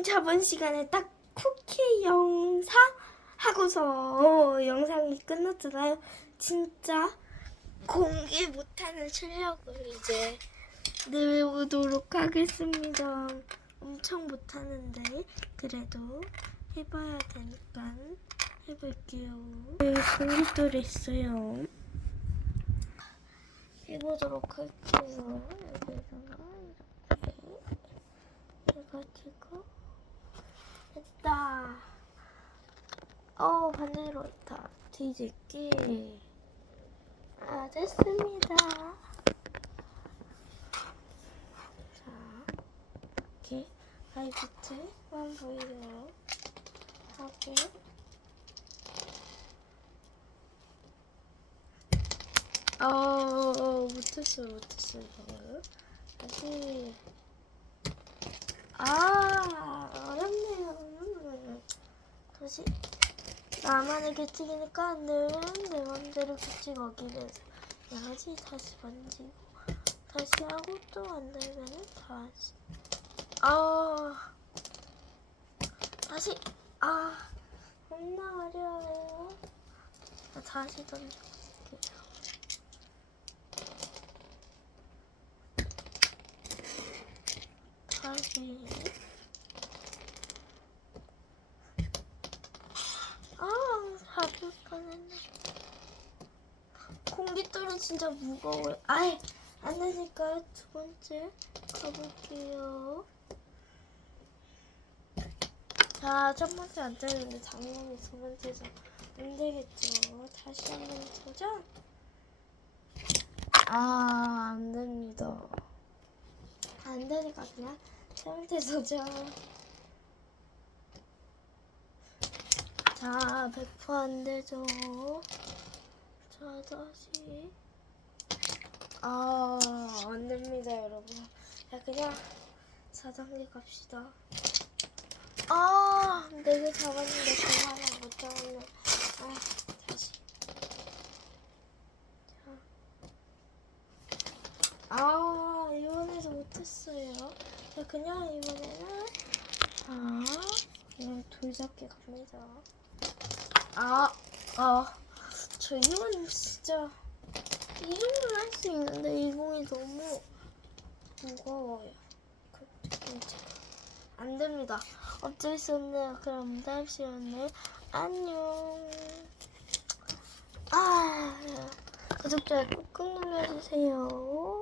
음, 저번 시간에 딱 쿠키 영상 하고서 영상이 끝났잖아요. 진짜 공개 못하는 실력을 이제 늘보도록 하겠습니다. 엄청 못하는데 그래도 해봐야 되니까 해볼게요. 여기 공깃돌 있어요. 해보도록 할게요. 여기다가 이렇게 해가지고 됐다. 어 반대로 했다. 뒤집기. 아 됐습니다. 자 이렇게 아이비트만 보이도록 하고 어 못했어요 못했어요 방금 다시 아 음. 다시 나만의 규칙이니까 늘 내 맘대로 규칙 어기면서 해야지. 다시 만지고 다시 하고 또 만들면 다시. 아. 다시. 아. 겁나 어려워요. 자, 다시 던져볼게요. 다시 아 잡을 뻔했네 공깃돌은 진짜 무거워요 아이 안 되니까 두 번째 가볼게요 자, 첫 번째 안 되는데 당연히 두 번째도 안 되겠죠. 다시 한 번 도전. 아, 안 됩니다. 안 되니까 그냥 세 번째 도전. 자, 100%안 되죠. 자, 다시. 아, 안 됩니다, 여러분. 자, 그냥 4단계 갑시다. 아, 네개 잡았는데 그거 하나 못 잡았네. 아, 다시. 자. 아, 이번에도 못했어요. 자, 그냥 이번에는 아, 그냥 돌잡기 갑니다. 아, 아, 저 이건 진짜 이 정도는 할 수 있는데 이 공이 너무 무거워요. 안 됩니다. 어쩔 수 없네요. 그럼 다음 시간에 안녕. 아, 구독, 좋아요 꾹꾹 눌러주세요.